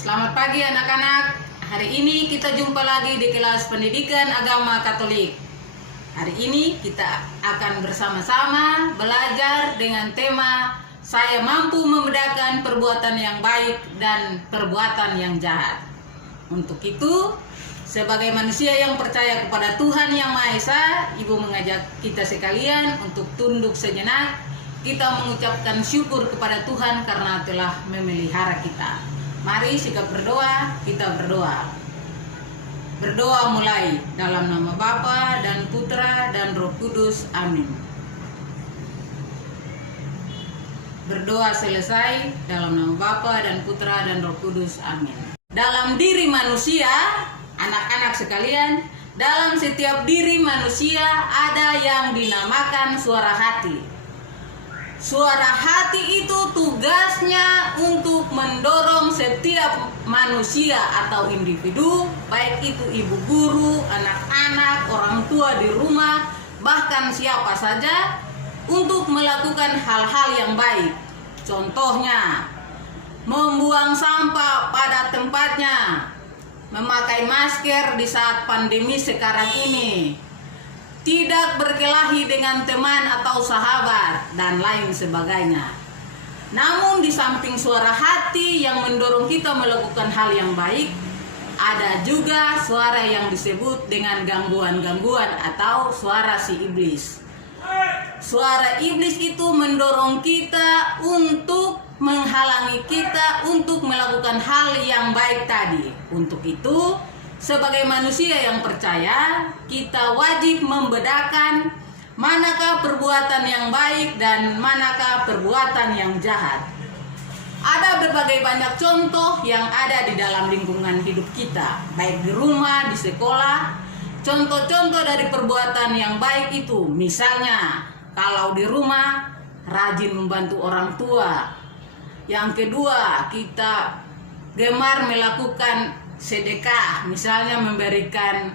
Selamat pagi anak-anak. Hari ini kita jumpa lagi di kelas pendidikan agama Katolik. Hari ini kita akan bersama-sama belajar dengan tema saya mampu membedakan perbuatan yang baik dan perbuatan yang jahat. Untuk itu, sebagai manusia yang percaya kepada Tuhan Yang Maha Esa, Ibu mengajak kita sekalian untuk tunduk sejenak. Kita mengucapkan syukur kepada Tuhan karena telah memelihara kita. Mari sikap berdoa, kita berdoa. Berdoa mulai dalam nama Bapa dan Putra dan Roh Kudus. Amin. Berdoa selesai dalam nama Bapa dan Putra dan Roh Kudus. Amin. Dalam diri manusia, anak-anak sekalian, dalam setiap diri manusia ada yang dinamakan suara hati. Suara hati itu tugasnya untuk mendorong setiap manusia atau individu, baik itu ibu guru, anak-anak, orang tua di rumah, bahkan siapa saja, untuk melakukan hal-hal yang baik. Contohnya, membuang sampah pada tempatnya, memakai masker di saat pandemi sekarang ini, tidak berkelahi dengan teman atau sahabat, dan lain sebagainya. Namun di samping suara hati yang mendorong kita melakukan hal yang baik, ada juga suara yang disebut dengan gangguan-gangguan atau suara si iblis. Suara iblis itu mendorong kita untuk menghalangi kita untuk melakukan hal yang baik tadi. Untuk itu, sebagai manusia yang percaya, kita wajib membedakan manakah perbuatan yang baik dan manakah perbuatan yang jahat. Ada berbagai banyak contoh yang ada di dalam lingkungan hidup kita, baik di rumah, di sekolah. Contoh-contoh dari perbuatan yang baik itu, misalnya kalau di rumah rajin membantu orang tua. Yang kedua, kita gemar melakukan sedekah, misalnya memberikan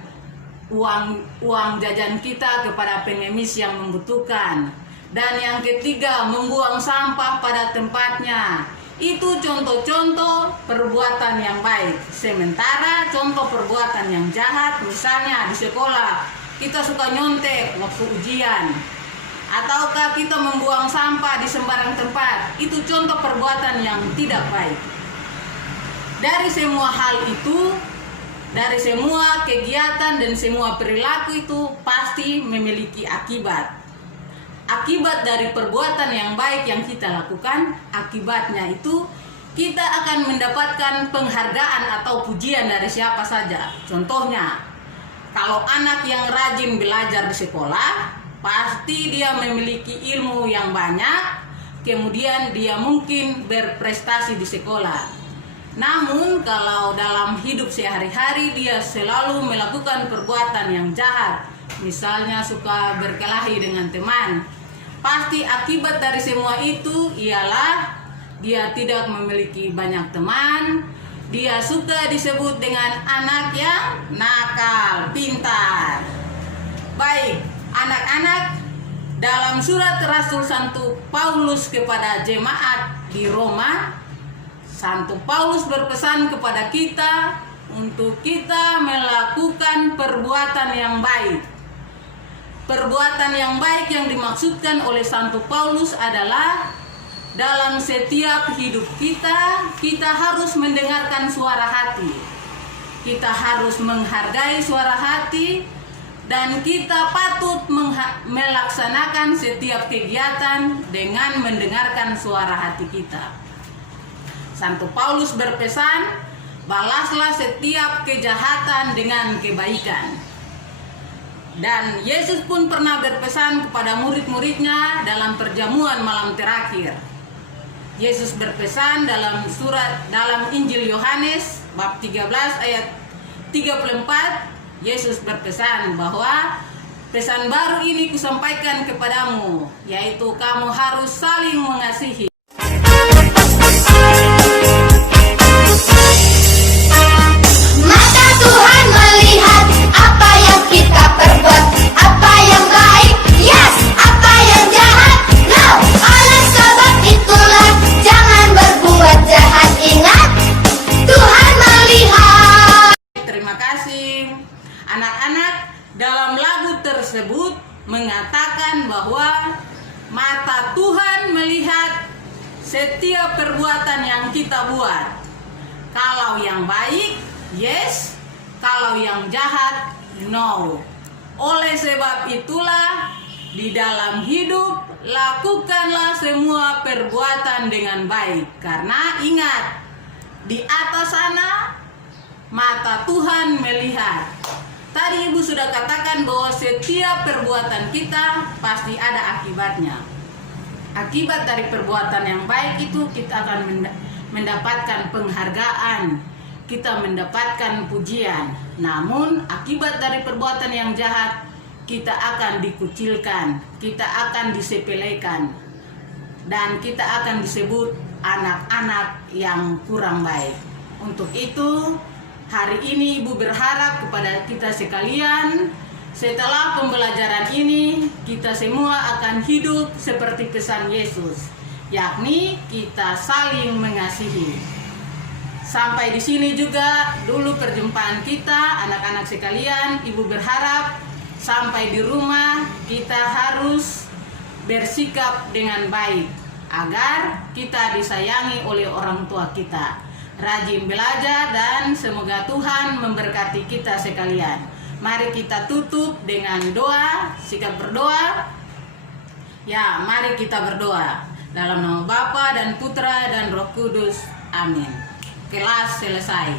uang jajan kita kepada pengemis yang membutuhkan. Dan yang ketiga, membuang sampah pada tempatnya. Itu contoh-contoh perbuatan yang baik. Sementara contoh perbuatan yang jahat, misalnya di sekolah kita suka nyontek waktu ujian, ataukah kita membuang sampah di sembarang tempat. Itu contoh perbuatan yang tidak baik. Dari semua hal itu, dari semua kegiatan dan semua perilaku itu pasti memiliki akibat. Akibat dari perbuatan yang baik yang kita lakukan, akibatnya itu kita akan mendapatkan penghargaan atau pujian dari siapa saja. Contohnya, kalau anak yang rajin belajar di sekolah, pasti dia memiliki ilmu yang banyak, kemudian dia mungkin berprestasi di sekolah. Namun kalau dalam hidup sehari-hari dia selalu melakukan perbuatan yang jahat, misalnya suka berkelahi dengan teman, pasti akibat dari semua itu ialah dia tidak memiliki banyak teman, dia suka disebut dengan anak yang nakal, pintar. Baik, anak-anak, dalam surat Rasul Santo Paulus kepada jemaat di Roma, Santo Paulus berpesan kepada kita untuk kita melakukan perbuatan yang baik. Perbuatan yang baik yang dimaksudkan oleh Santo Paulus adalah dalam setiap hidup kita, kita harus mendengarkan suara hati. Kita harus menghargai suara hati dan kita patut melaksanakan setiap kegiatan dengan mendengarkan suara hati kita. Santo Paulus berpesan, balaslah setiap kejahatan dengan kebaikan. Dan Yesus pun pernah berpesan kepada murid-muridnya dalam perjamuan malam terakhir. Yesus berpesan dalam Injil Yohanes bab 13 ayat 34, Yesus berpesan bahwa pesan baru ini kusampaikan kepadamu, yaitu kamu harus saling mengasihi. Tuhan bahwa mata Tuhan melihat setiap perbuatan yang kita buat. Kalau yang baik, yes. Kalau yang jahat, no. Oleh sebab itulah, di dalam hidup, lakukanlah semua perbuatan dengan baik. Karena ingat, di atas sana, mata Tuhan melihat. Tadi Ibu sudah katakan bahwa setiap perbuatan kita pasti ada akibatnya. Akibat dari perbuatan yang baik itu kita akan mendapatkan penghargaan, kita mendapatkan pujian. Namun akibat dari perbuatan yang jahat, kita akan dikucilkan, kita akan disepelekan, dan kita akan disebut anak-anak yang kurang baik. Untuk itu, hari ini Ibu berharap kepada kita sekalian, setelah pembelajaran ini, kita semua akan hidup seperti pesan Yesus, yakni kita saling mengasihi. Sampai di sini juga dulu perjumpaan kita, anak-anak sekalian. Ibu berharap sampai di rumah kita harus bersikap dengan baik, agar kita disayangi oleh orang tua kita. Rajin belajar dan semoga Tuhan memberkati kita sekalian. Mari kita tutup dengan doa, sikap berdoa. Ya, mari kita berdoa. Dalam nama Bapa dan Putra dan Roh Kudus. Amin. Kelas selesai.